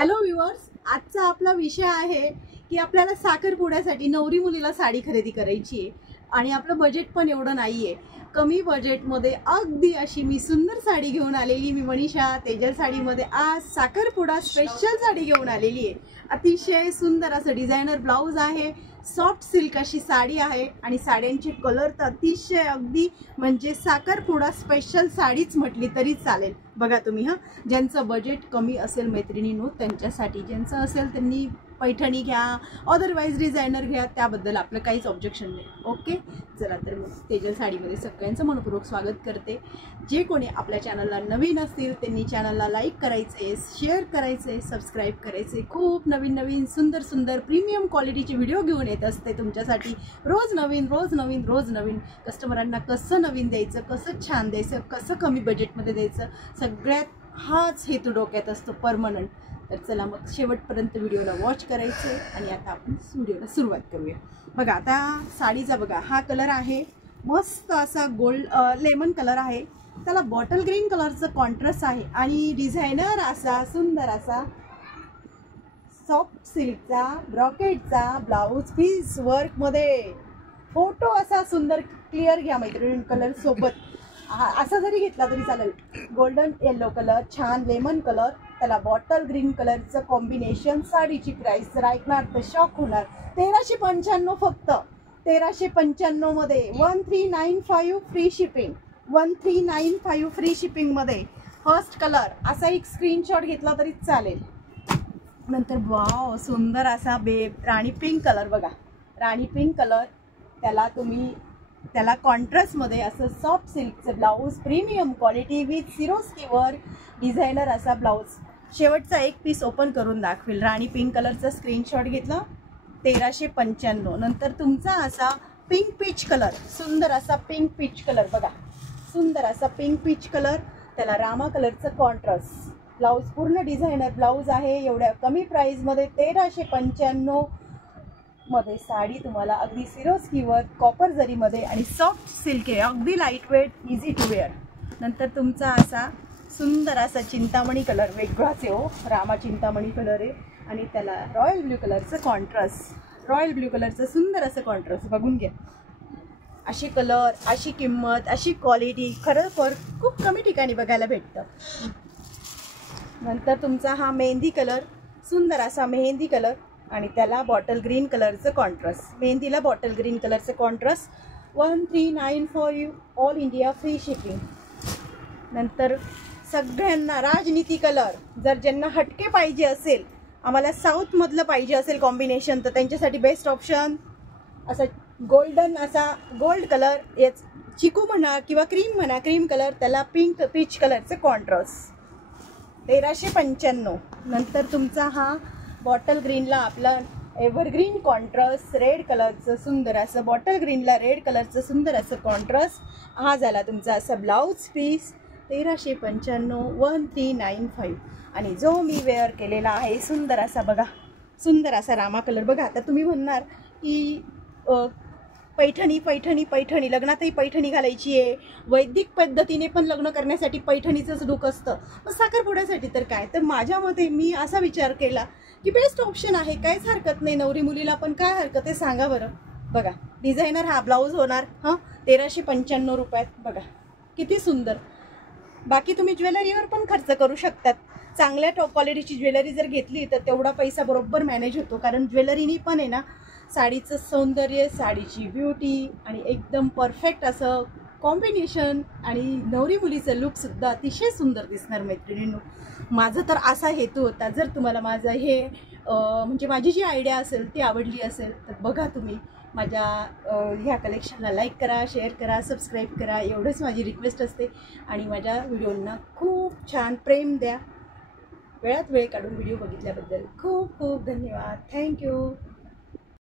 Hello viewers, आजचा आपला विषय आहे की आपल्याला साखरपुड्यासाठी नवरी मुलीला साडी खरेदी करायची आहे आणि आपलं बजेट पण एवढं नाहीये. कमी बजेटमध्ये अगदी अशी मी सुंदर साडी घेऊन आलेली. मी मनीषा तेजल साडीमध्ये आज साखरपुडा स्पेशल साडी घेऊन आलेली आहे. अतिशय सुंदर असं डिझायनर ब्लाउज आहे, सॉफ्ट सिल्क अशी साडी आहे आणि साड्यांचे कलर तर अतिशय अगदी म्हणजे साखरपुडा स्पेशल साडीच म्हटली तरी चालेल. बघा तुम्ही, ज्यांचं बजेट कमी असेल मैत्रिणींनो त्यांच्यासाठी, ज्यांचं असेल त्यांनी पैठणी घ्या, अदरवाईज डिझायनर घ्या, त्याबद्दल आपलं काहीच ऑब्जेक्शन नाही. ओके, चला तर मग तेजल साडीमध्ये सगळ्यांचं मनपूर्वक स्वागत करते. जे कोणी आपल्या चॅनलला नवीन असतील त्यांनी चॅनलला लाईक करायचे, शेअर करायचे, सबस्क्राईब करायचे. खूप नवीन नवीन सुंदर सुंदर प्रीमियम क्वालिटीचे व्हिडिओ घेऊन येत असते तुमच्यासाठी. रोज नवीन रोज नवीन रोज नवीन. कस्टमरांना कसं नवीन द्यायचं, कसं छान द्यायचं, कसं कमी बजेटमध्ये द्यायचं, सगळ्यात हाच हेतू डोक्यात असतो परमनंट. तर चला मग शेवटपर्यंत व्हिडिओला वॉच करायचं आणि आता आपण व्हिडिओला सुरुवात करूया. बघा आता साडीचा बघा हा कलर आहे, मस्त असा गोल्ड लेमन कलर आहे, त्याला बॉटल ग्रीन कलरचं कॉन्ट्रास्ट आहे आणि डिझायनर असा सुंदर असा सॉफ्ट सिल्कचा ब्रॉकेटचा ब्लाऊज पीस वर्कमध्ये. फोटो असा सुंदर क्लिअर घ्या मैत्रिणी, कलर सोबत असा जरी घेतला तरी चालेल. गोल्डन येलो कलर, छान लेमन कलर, त्याला बॉटल ग्रीन कलरचं कॉम्बिनेशन. साडीची प्राइस जर ऐकणार तर शॉक होणार. 1395 फक्त 1395 मध्ये 1395 फ्री शिपिंग. 1395 फ्री शिपिंग मध्ये. फर्स्ट कलर असा एक स्क्रीनशॉट घेतला तरी चालेल. नंतर वाव सुंदर असा राणी पिंक कलर. बघा राणी पिंक कलर, त्याला कॉन्ट्रास्टमध्ये असं सॉफ्ट सिल्कचं blouse, premium quality with Swarovski work, designer असा ब्लाऊज. शेवटचा एक पीस ओपन करून दाखवेल. राणी पिंक कलरचा स्क्रीनशॉट घेतला 1395. नंतर तुमचा असा पिंक पीच कलर, सुंदर असा पिंक पीच कलर. बघा सुंदर असा पिंक पीच कलर, त्याला रामा कलरचं कॉन्ट्रास्ट ब्लाऊज. पूर्ण डिझायनर ब्लाऊज आहे. एवढ्या कमी प्राईजमध्ये 1395 मध्ये साडी तुम्हाला अगदी सिरोस्की वर्क, कॉपर जरीमध्ये आणि सॉफ्ट सिल्क आहे, अगदी light weight, easy to wear. नंतर तुमचा असा सुंदर असा चिंतामणी कलर, वेगळाच आहे हो, रामा चिंतामणी कलर आहे आणि त्याला रॉयल ब्ल्यू कलरचं कॉन्ट्रास्ट, रॉयल ब्ल्यू कलरचं सुंदर असं कॉन्ट्रास्ट. बघून घ्या, अशी कलर, अशी किंमत, अशी क्वालिटी खरं फरक खूप कमी ठिकाणी बघायला भेटतं. नंतर तुमचा हा मेहंदी कलर, सुंदर असा मेहंदी कलर आणि त्याला बॉटल ग्रीन कलरचं कॉन्ट्रास्ट. मेहंदीला बॉटल ग्रीन कलरचं contrast. 1395 all India free shipping. नंतर सगळ्यांना राजनीती कलर, जर ज्यांना हटके पाहिजे असेल, आम्हाला साऊथमधलं पाहिजे असेल कॉम्बिनेशन, तर त्यांच्यासाठी बेस्ट ऑप्शन असा गोल्डन असा गोल्ड कलर, याच चिकू म्हणा किंवा क्रीम म्हणा, क्रीम कलर, त्याला पिंक पीच कलरचं कॉन्ट्रास्ट. 1395. नंतर तुमचा हा बॉटल ग्रीनला आपला एव्हरग्रीन कॉन्ट्रास्ट, रेड कलरचं सुंदर असं, बॉटल ग्रीनला रेड कलरचं सुंदर असं कॉन्ट्रास्ट. हा झाला तुमचा असा ब्लाऊज पीस 1395 1395. आणि जो मी वेअर केलेला आहे सुंदर असा, बघा सुंदर असा रामा कलर. बघा आता तुम्ही म्हणणार की पैठणी पैठणी पैठणी, लग्नातही पैठणी घालायची आहे, वैदिक पद्धतीने पण लग्न करण्यासाठी पैठणीचंच लूक असतं, मग साखरपुड्यासाठी तर काय. तर माझ्या मते मी असा विचार केला की बेस्ट ऑप्शन आहे, काहीच हरकत नाही, नवरी मुलीला पण काय हरकत आहे सांगा बरं. बघा डिझायनर हा ब्लाऊज होणार 1395 रुपयात. बघा किती सुंदर. बाकी तुम्ही ज्वेलरीवर पण खर्च करू शकतात. चांगल्या टॉप क्वालिटीची ज्वेलरी जर घेतली तर तेवढा पैसा बरोबर मॅनेज होतो, कारण ज्वेलरीनी पण आहे ना साडीचं सौंदर्य, साडीची ब्युटी आणि एकदम परफेक्ट असं कॉम्बिनेशन आणि नवरी मुलीचं लुकसुद्धा अतिशय सुंदर दिसणार मैत्रिणींनो. माझं तर असा हेतू होता. जर तुम्हाला माझं हे म्हणजे माझी जी आयडिया असेल ती आवडली असेल तर बघा तुम्ही माझ्या ह्या कलेक्शनला लाईक करा, शेअर करा, सबस्क्राईब करा, एवढंच माझी रिक्वेस्ट असते. आणि माझ्या व्हिडिओंना खूप छान प्रेम द्या. वेळात वेळ काढून व्हिडिओ बघितल्याबद्दल खूप खूप धन्यवाद. थँक्यू.